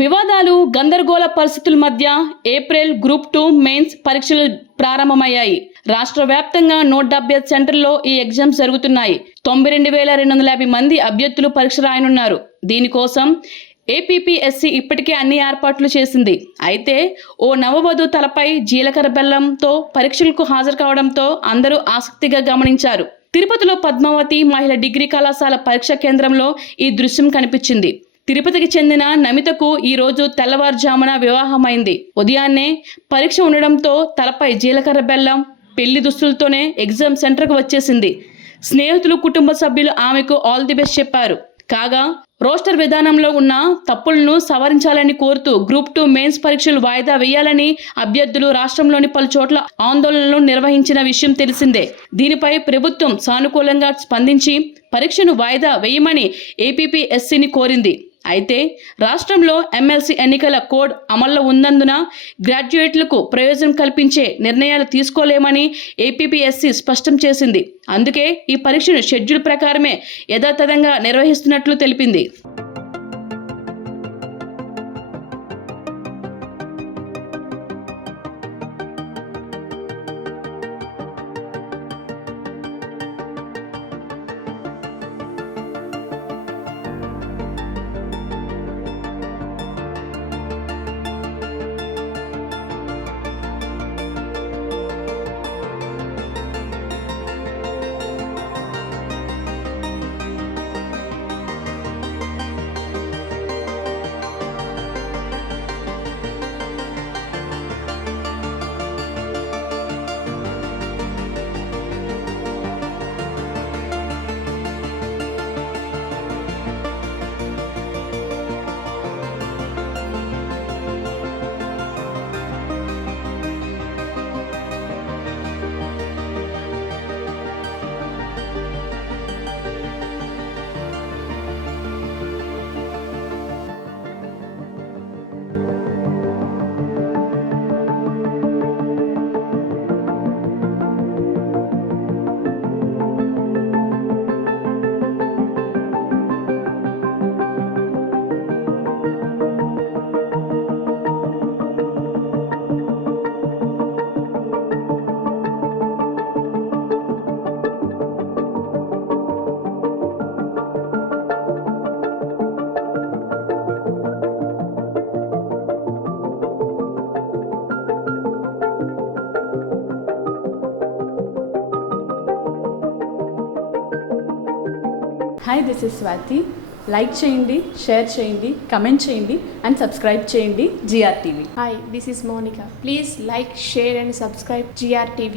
వివాదాలు, గందరగోళ పరిస్థితుల మధ్య ఏప్రిల్ గ్రూప్ 2 మెయిన్స్ పరీక్షలు ప్రారంభమయ్యాయి. రాష్ట్ర వ్యాప్తంగా 175 సెంటర్లో ఈ ఎగ్జామ్స్ జరుగుతున్నాయి. 92,250 మంది అభ్యర్థులు పరీక్ష రాయనున్నారు. దీనికోసం ఏపీపీఎస్సీ ఇప్పటికే అన్ని ఏర్పాట్లు చేసింది. అయితే ఓ నవవధు తలపై జీలకర్ర బెల్లంతో పరీక్షలకు హాజరు కావడంతో అందరూ ఆసక్తిగా గమనించారు. తిరుపతిలో పద్మావతి మహిళా డిగ్రీ కళాశాల పరీక్షా కేంద్రంలో ఈ దృశ్యం కనిపించింది. తిరుపతికి చెందిన నమితకు ఈ రోజు తెల్లవారుజామున వివాహమైంది. ఉదయాన్నే పరీక్ష ఉండడంతో తలపై జీలకర్ర బెల్లం, పెళ్లి దుస్తులతోనే ఎగ్జామ్ సెంటర్కు వచ్చేసింది. స్నేహితులు, కుటుంబ సభ్యులు ఆమెకు ఆల్ ది బెస్ట్ చెప్పారు. కాగా రోస్టర్ విధానంలో ఉన్న తప్పులను సవరించాలని కోరుతూ గ్రూప్ 2 మెయిన్స్ పరీక్షలు వాయిదా వేయాలని అభ్యర్థులు రాష్ట్రంలోని పలు చోట్ల ఆందోళనలు నిర్వహించిన విషయం తెలిసిందే. దీనిపై ప్రభుత్వం సానుకూలంగా స్పందించి పరీక్షను వాయిదా వేయమని ఏపీపీఎస్సీని కోరింది. అయితే రాష్ట్రంలో ఎమ్మెల్సీ ఎన్నికల కోడ్ అమల్లో ఉన్నందున గ్రాడ్యుయేట్లకు ప్రయోజనం కల్పించే నిర్ణయాలు తీసుకోలేమని ఏపీపీఎస్సీ స్పష్టం చేసింది. అందుకే ఈ పరీక్షను షెడ్యూల్ ప్రకారమే యథాతథంగా నిర్వహిస్తున్నట్లు తెలిపింది. Hi, this is Swathi. Like చేయండి, షేర్ చేయండి, కమెంట్ చేయండి అండ్ సబ్స్క్రైబ్ చేయండి GR TV. Hi, this is Monica. Please like, share and subscribe GR TV.